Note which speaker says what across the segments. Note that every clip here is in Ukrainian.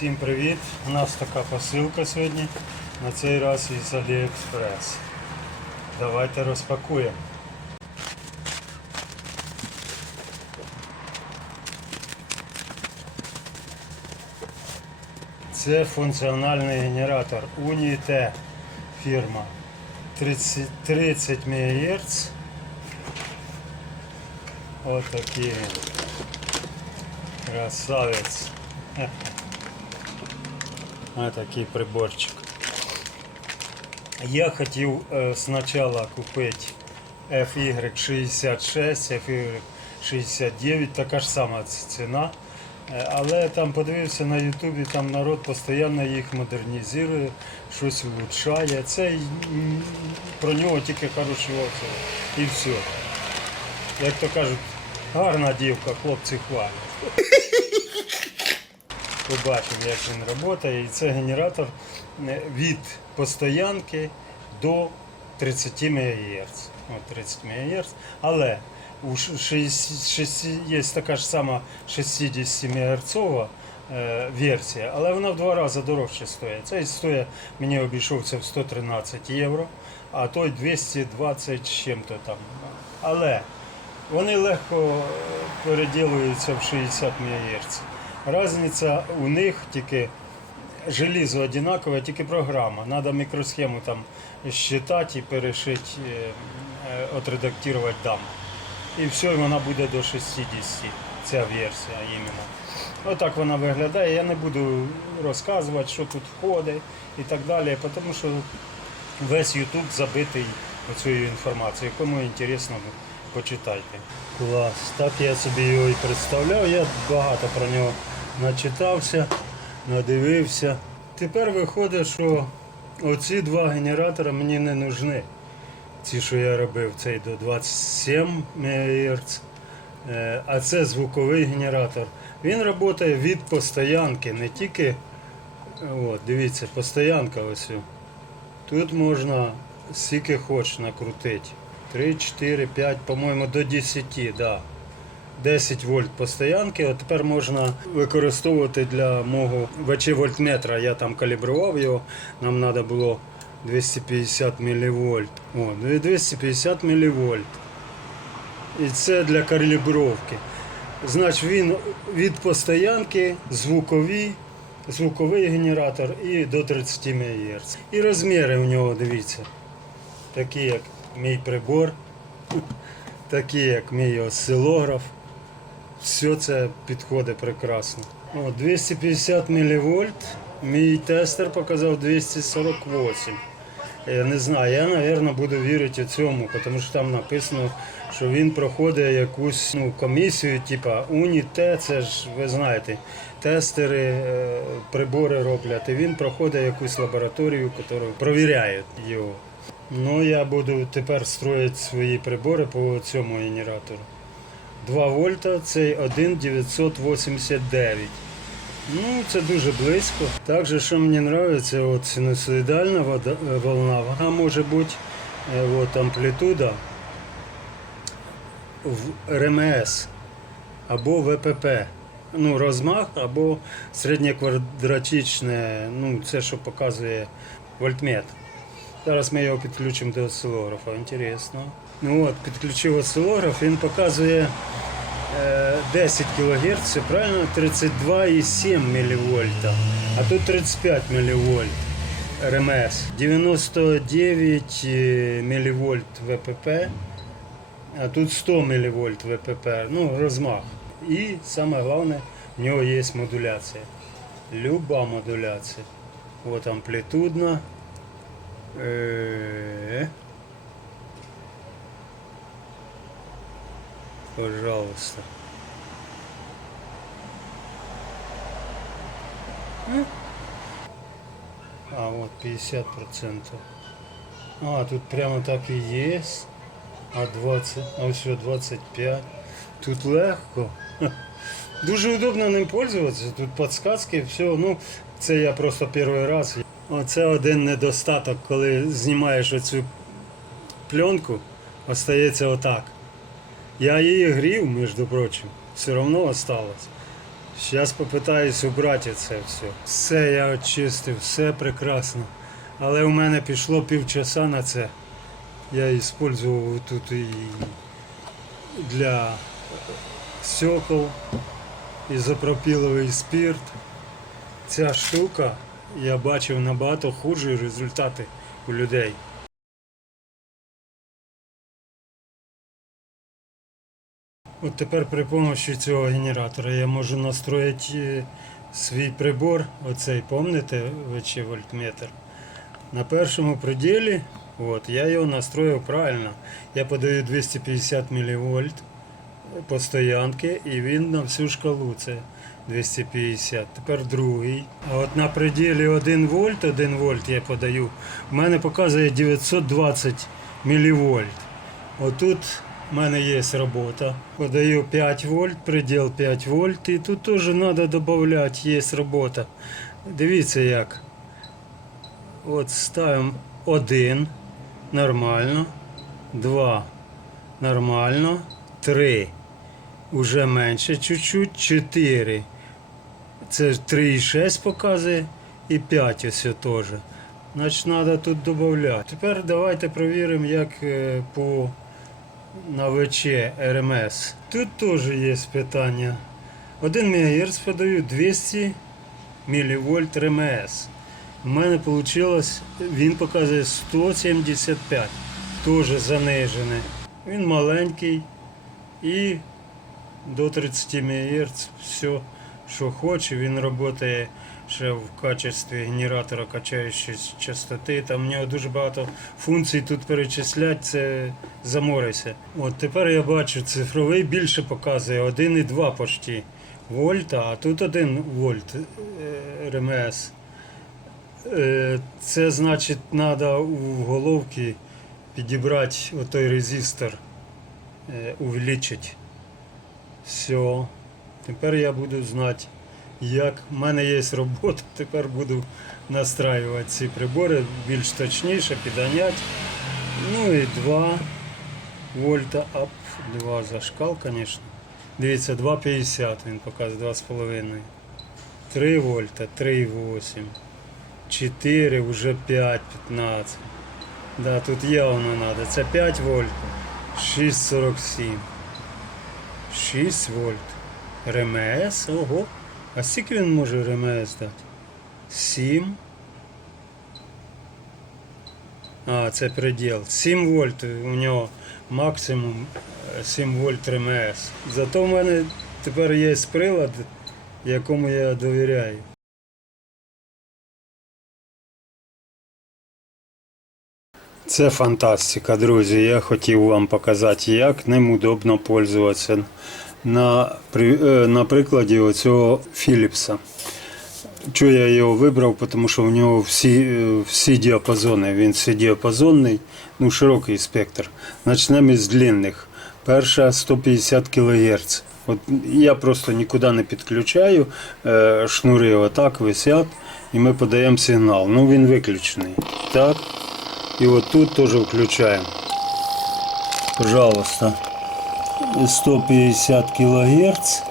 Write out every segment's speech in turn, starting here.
Speaker 1: Всім привіт! У нас така посилка сьогодні. На цей раз із AliExpress. Давайте розпакуємо. Це функціональний генератор Unite фірма 30, 30 МГц. Ось такий він. Красавець. Ось такий приборчик. Я хотів е, спочатку купити FY66, FY69, така ж сама ціна. Е, Але там подивився на Ютубі, там народ постійно їх модернізує, щось влучшає. Це про нього тільки хороші отзиви. І все. Як то кажуть, гарна дівка, хлопці хвалять. Побачимо, як він працює. І це генератор е, від постоянки до 30 МГц. От 30 МГц. Але у ш- шість- шість- є така ж сама 60 МГц версія, але вона в два рази дорожче стоїть. Цей стоїть, мені обійшовся в 113 євро, а той 220 з чим-то там. Але вони легко е, переділуються в 60 МГц. Разниця у них тільки желізо одинакове, тільки програма. Треба мікросхему там считати і перешити, е, е, отредактувати дані. І все, і вона буде до 60, ця версія іменно. Отак вона виглядає. Я не буду розказувати, що тут входить і так далі, тому що весь YouTube забитий цією інформацією. Кому інтересно, почитайте. Клас. Так я собі його і представляв. Я багато про нього начитався, надивився. Тепер виходить, що оці два генератори мені не нужны. Ці, що я робив, цей до 27 МГц. Е, А це звуковий генератор. Він працює від постоянки, не тільки. От, дивіться, постоянка ось. Тут можна скільки хоч накрутити. 3, 4, 5, по-моєму, до 10, да. 10 вольт постоянки. От тепер можна використовувати для мого ВЧ вольтметра. Я там калібрував його, нам треба було 250 мВ. О, 250 мВ. І це для калібровки. Значить, він від постоянки звуковий, звуковий генератор і до 30 МГц. І розміри у нього, дивіться, такі як мій прибор, такі як мій осцилограф. Все це підходить прекрасно. О, 250 мВ. Мій тестер показав 248. Я не знаю, я, мабуть, буду вірити цьому, тому що там написано, що він проходить якусь ну, комісію, типа УНІТЕ, це ж ви знаєте, тестери, е, прибори роблять, і він проходить якусь лабораторію, яку провіряє його. Ну, я буду тепер строїти свої прибори по цьому генератору. 2 вольта, цей 1,989. Ну, це дуже близько. Також, що мені подобається, от синусоїдальна е, волна, вона може бути е, от, амплітуда в РМС або ВПП. Ну, розмах або середньоквадратичне, ну, це, що показує вольтметр. Зараз ми його підключимо до осцилографа. Інтересно. Ну от, підключив осцилограф, він показує е, 10 кГц, правильно, 32,7 мВ, а тут 35 мВ РМС, 99 мВ ВПП, а тут 100 мВ ВПП, ну розмах. І саме головне, в нього є модуляція. Люба модуляція. От амплітудна. Е, Пожалуйста. А, вот 50%. А, тут прямо так и есть. А 20, а все 25. Тут легко. Дуже удобно ним пользуватися. Тут подсказки, все. Ну, це я просто перший раз. Оце один недостаток, коли знімаєш оцю пленку, остається отак. Я її грів, між прочим, все одно осталось. Зараз попитаюсь убрати це все. Все я очистив, все прекрасно. Але у мене пішло півчаса на це. Я використовував тут і для стекол, ізопропіловий спирт. Ця штука, я бачив набагато хужі результати у людей. От тепер при допомогі цього генератора я можу настроїти е, свій прибор, оцей, пам'ятаєте, ВЧ вольтметр. На першому пределі, от, я його настроїв правильно. Я подаю 250 мВ по стоянки і він на всю шкалу це 250. Тепер другий. А от на пределі 1 вольт, 1 вольт я подаю, в мене показує 920 мВ. Отут в мене є робота. Подаю 5 вольт, предел 5 вольт. І тут теж треба додати, є робота. Дивіться як. От ставимо 1, нормально, 2, нормально, 3, уже менше чуть-чуть, 4. Це 3,6 показує і 5 ось теж. Значить, треба тут додати. Тепер давайте перевіримо, як е, по на ВЧ РМС. Тут теж є питання. 1 МГц подаю 200 мВ РМС. У мене вийшло, він показує 175, теж занижений. Він маленький і до 30 МГц все, що хоче. Він працює ще в качестві генератора качаючої частоти. Там в нього дуже багато функцій тут перечислять, це заморися. От тепер я бачу, цифровий більше показує 1,2 почти вольта, а тут 1 вольт е, РМС. Е, Це значить, треба в головці підібрати отой резистор, е, увеличити. Все. Тепер я буду знати, як в мене є робота, тепер буду настраювати ці прибори більш точніше, підганяти. Ну і 2 вольта ап, 2 зашкал, звісно. Дивіться, 2,50 він показує 2,5. 3 вольта, 3,8. 4, вже 5, 15. Да, тут явно надо. Це 5 вольт. 6,47. 6 вольт. РМС, ого. А скільки він може РМС дати? 7. А, це приділ. 7 вольт у нього максимум е, 7 вольт РМС. Зато в мене тепер є прилад, якому я довіряю. Це фантастика, друзі. Я хотів вам показати, як ним удобно пользуватися на, е, на прикладі оцього Philipsa. Чого я його вибрав? Тому що в нього всі, е, всі діапазони. Він всідіапазонний, ну широкий спектр. Почнемо із длинних. Перша 150 кГц. От я просто нікуди не підключаю, е, шнури отак висять, і ми подаємо сигнал. Ну він виключений. Так. І от тут теж включаємо. Пожалуйста. 150 кГц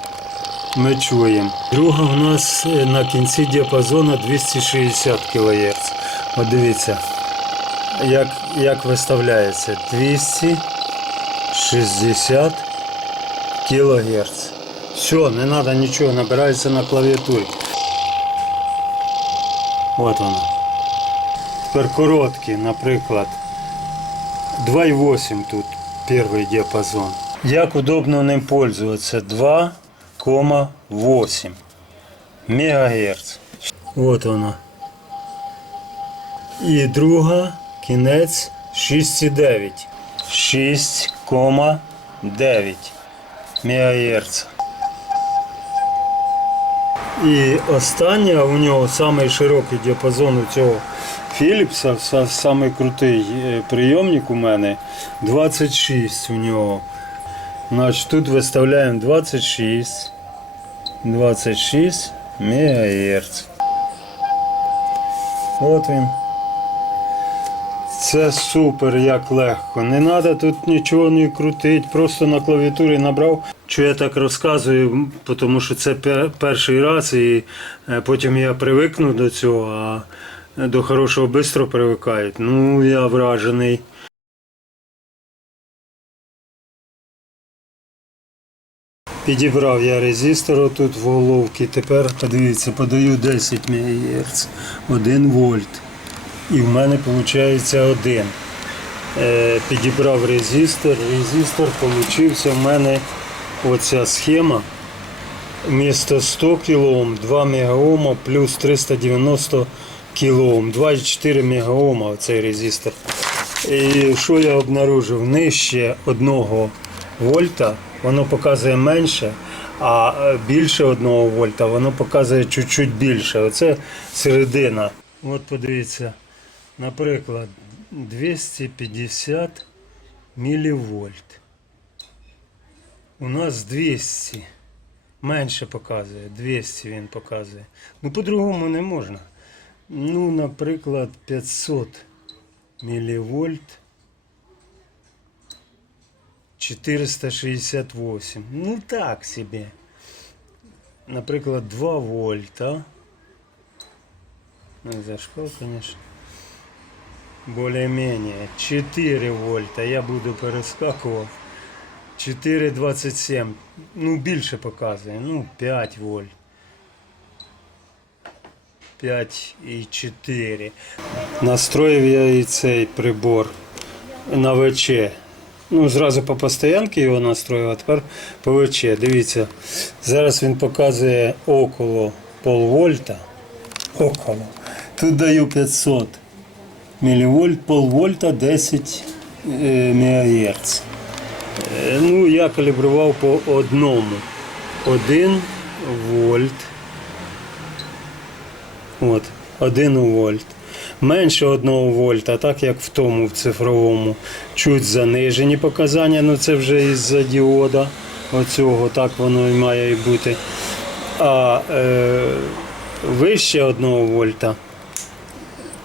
Speaker 1: ми чуємо. Друга у нас е, на кінці діапазону 260 кГц. От дивіться, як, як виставляється 260 кГц. Все, не треба нічого, набирається на клавіатурі. От воно. Тепер наприклад. 2,8 тут перший діапазон. Як удобно ним пользуватися? 2,8 МГц. От вона. І друга кінець 6,9. 6,9 МГц. І остання у нього самий широкий діапазон у цього Philipsa, са- самий крутий е, прийомник у мене 26 у нього. Значить, тут виставляємо 26, 26 МГц. От він. Це супер, як легко. Не треба тут нічого не крутити, просто на клавіатурі набрав. Що я так розказую, тому що це перший раз, і е, потім я привикну до цього, а до хорошого швидко привикають. Ну, я вражений. Підібрав я резистор тут в головці. Тепер подивіться, подаю 10 МГц, 1 вольт. І в мене виходить один. Е, підібрав резистор. Резистор получився в мене оця схема. Вмісто 100 кОм 2 МГОм плюс 390 кОм. 2,4 МГОм оцей резистор. І що я обнаружив? Нижче 1 вольта воно показує менше, а е, більше 1 вольта воно показує чуть-чуть більше. Оце середина. От подивіться, наприклад, 250 мілівольт. У нас 200. Менше показує, 200 він показує. Ну, по-другому не можна. Ну, наприклад, 500 мілівольт. 468. Ну так собі. Наприклад, 2 вольта. Ну, зашкал, конечно. Более-менее. 4 вольта. Я буду перескакував. 4,27. Ну, більше показує. Ну, 5 вольт. 5 і 4. Настроїв я і цей прибор на ВЧ. Ну, зразу по постоянці його настроїв, а тепер по ВЧ. Дивіться, зараз він показує около полвольта. Около. Тут даю 500 мілівольт, полвольта 10 е, МГц. Е, Ну, я калібрував по одному. 1 вольт. От, 1 вольт. Менше 1 вольта, так як в тому в цифровому. Чуть занижені показання, ну це вже із-за діода. Оцього, так воно і має і бути. А е, вище 1 вольта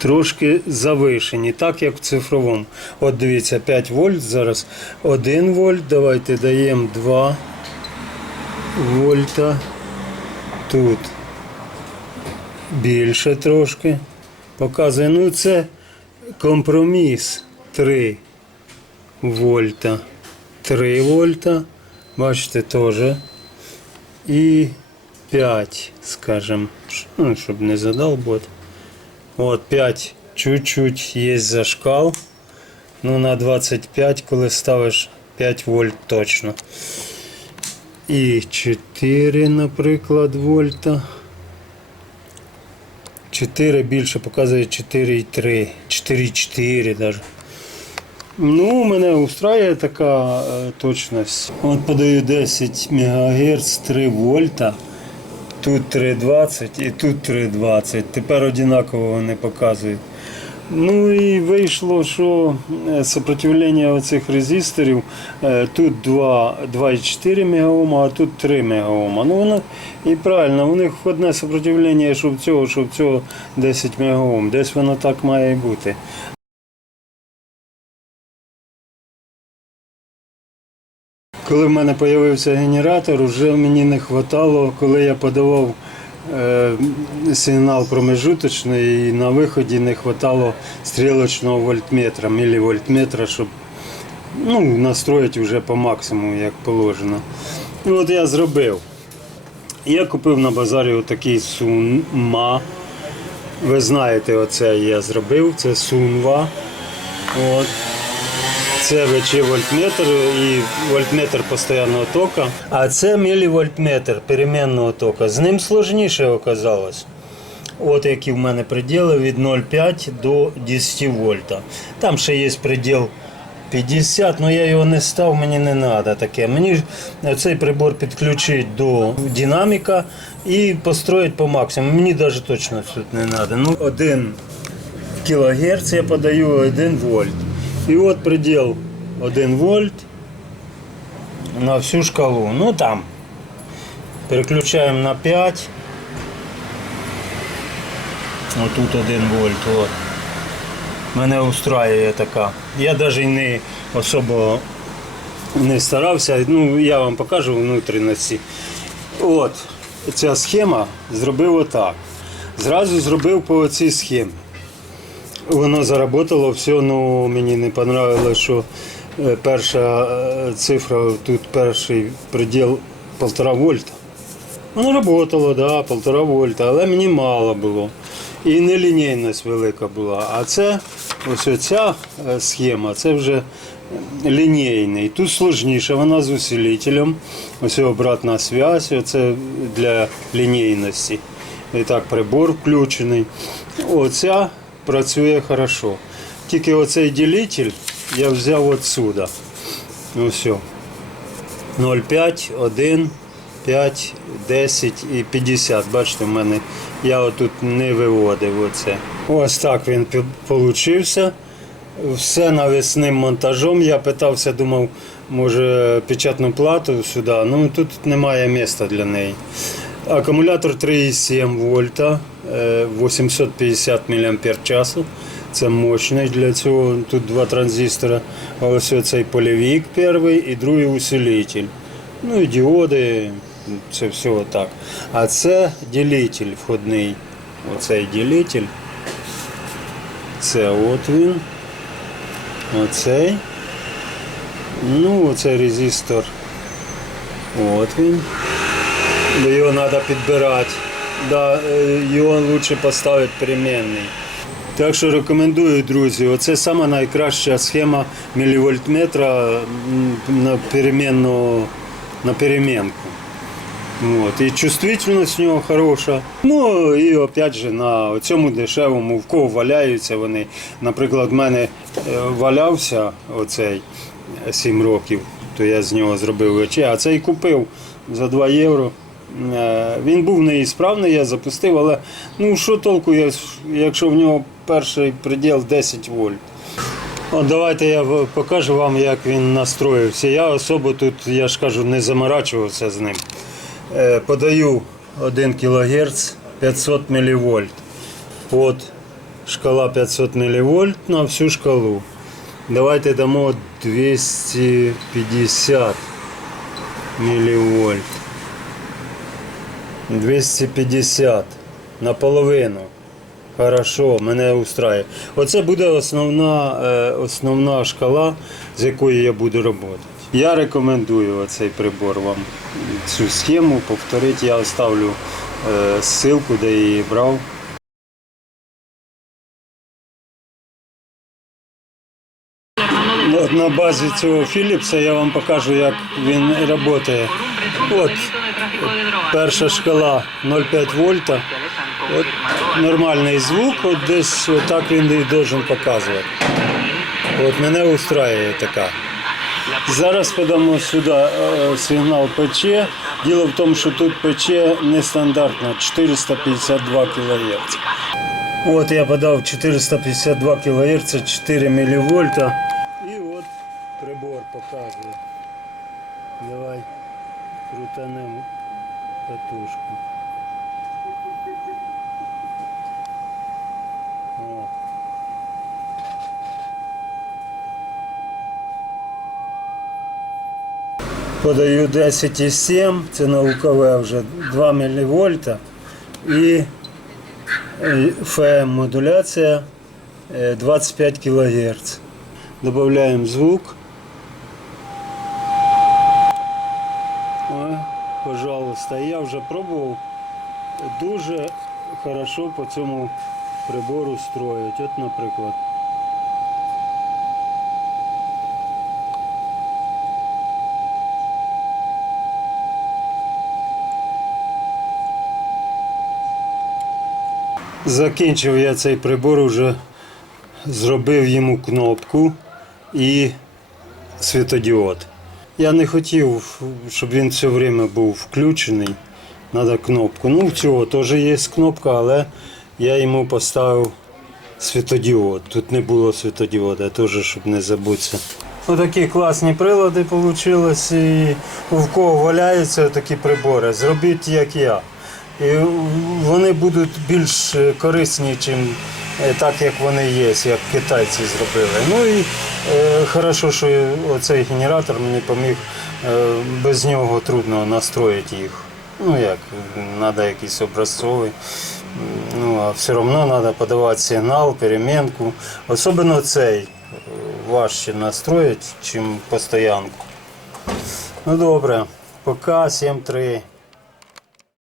Speaker 1: трошки завишені, так як в цифровому. От дивіться, 5 вольт зараз 1 вольт. Давайте даємо 2 вольта. Тут більше трошки. Показує, ну це компроміс 3 вольта. 3 вольта. Бачите, теж. І 5, скажем, ну, щоб не задал бот. От 5 чуть-чуть є зашкал. Ну на 25, коли ставиш 5 вольт точно. І 4, наприклад, вольта. 4 більше показує 4,3, 4,4 навіть. Ну, мене устраює така е, точність. От подаю 10 МГц 3 вольта. Тут 3,20 і тут 3,20. Тепер однаково вони показують. Ну і вийшло, що е, сопротивлення оцих резисторів е, тут 2,4 МГОм, а тут 3 МГОм. Ну воно і правильно, у них одне сопротивлення, щоб цього, щоб цього 10 МГОм. Десь воно так має і бути. Коли в мене з'явився генератор, вже мені не вистачало, коли я подавав сигнал промежуточний, і на виході не вистачало стрілочного вольтметра, мілівольтметра, щоб ну, настроїти вже по максимуму, як положено. І от я зробив. Я купив на базарі отакий сунма. Ви знаєте, оце я зробив, це сунва. От. Це ВЧ вольтметр і вольтметр постійного тока. А це мілівольтметр перемінного тока. З ним сложніше оказалось. От які в мене приділи від 0,5 до 10 вольта. Там ще є приділ 50, але я його не став, мені не треба таке. Мені цей прибор підключить до динаміка і построїть по максимуму. Мені навіть точно тут не треба. Ну, 1 кГц я подаю 1 вольт. І от приділ 1 вольт на всю шкалу. Ну там. Переключаємо на 5. Отут 1 вольт. От. Мене устраює така. Я навіть не особо не старався. Ну, я вам покажу внутрішності. От, ця схема зробив отак. Зразу зробив по цій схемі. Воно заработало все, ну мені не понравилось, що е, перша е, цифра, тут перший приділ 1,5 вольта. Воно працювало, да, 1,5 вольта, але мені мало було. І нелінійність велика була. А це ось ця е, схема, це вже лінійний. Тут сложніше, вона з усилителем. Ось обратна зв'язь, це для лінійності. І так, прибор включений. Оця працює хорошо. Тільки оцей ділитель я взяв отсюда. Ну все. 0,5, 1, 5, 10 і 50. Бачите, в мене я отут не виводив оце. Ось так він получився. Все навісним монтажом. Я питався, думав, може печатну плату сюди. Ну тут немає місця для неї. Акумулятор 3,7 вольта, 850 мАч. Це мощний для цього. Тут два транзистора. Ось цей полівік перший і другий усилитель. Ну і діоди, це все отак. А це ділитель входний. Оцей ділитель. Це от він. Оцей. Ну, оцей резистор. От він. Його треба підбирати. Да, е, його краще поставити перемінний. Так що рекомендую, друзі, оце сама найкраща схема мілівольтметра на перемінну, на перемінку. От. І чувствительність в нього хороша. Ну і опять же на цьому дешевому, в кого валяються вони. Наприклад, в мене е, валявся оцей 7 років, то я з нього зробив ВЧ, а цей купив за 2 євро. Е, Він був неісправний, я запустив, але ну що толку, якщо в нього перший приділ 10 вольт. От давайте я покажу вам, як він настроївся. Я особо тут, я ж кажу, не заморачувався з ним. Е, Подаю 1 кГц 500 мВ. От шкала 500 мВ на всю шкалу. Давайте дамо 250 мВ. 250 наполовину. Хорошо, мене устраює. Оце буде основна, е, основна шкала, з якою я буду працювати. Я рекомендую оцей прибор вам цю схему повторити. Я оставлю е, ссылку, де її брав. На базі цього Philips я вам покажу, як він працює. От перша шкала 0,5 вольта. От нормальний звук, от десь так він і должен показувати. От мене устраює така. Зараз подамо сюди е, сигнал ПЧ. Діло в тому, що тут ПЧ нестандартно 452 кГц. От я подав 452 кГц, 4 мВ. І от прибор показує. Давай крутанемо катушку. О. Подаю 10,7, це наукове вже 2 мВ і ФМ модуляція е, 25 кГц. Добавляємо звук. Пожалуйста, я вже пробував дуже хорошо по цьому прибору строїть. От, наприклад. Закінчив я цей прибор, вже зробив йому кнопку і світодіод. Я не хотів, щоб він все время був включений. Треба кнопку. Ну, в цього теж є кнопка, але я йому поставив світодіод. Тут не було світодіода, теж, щоб не забутися. Отакі класні прилади вийшли. І в кого валяються такі прибори. Зробіть як я. І вони будуть більш корисні, ніж так, як вони є, як китайці зробили. Ну і е, хорошо, що оцей генератор мені поміг. Е, без нього трудно настроїти їх. Ну як, треба якийсь образцовий. Ну, а все одно треба подавати сигнал, перемінку. Особливо цей е, важче настроїти, чим постоянку. Ну добре, пока 7-3.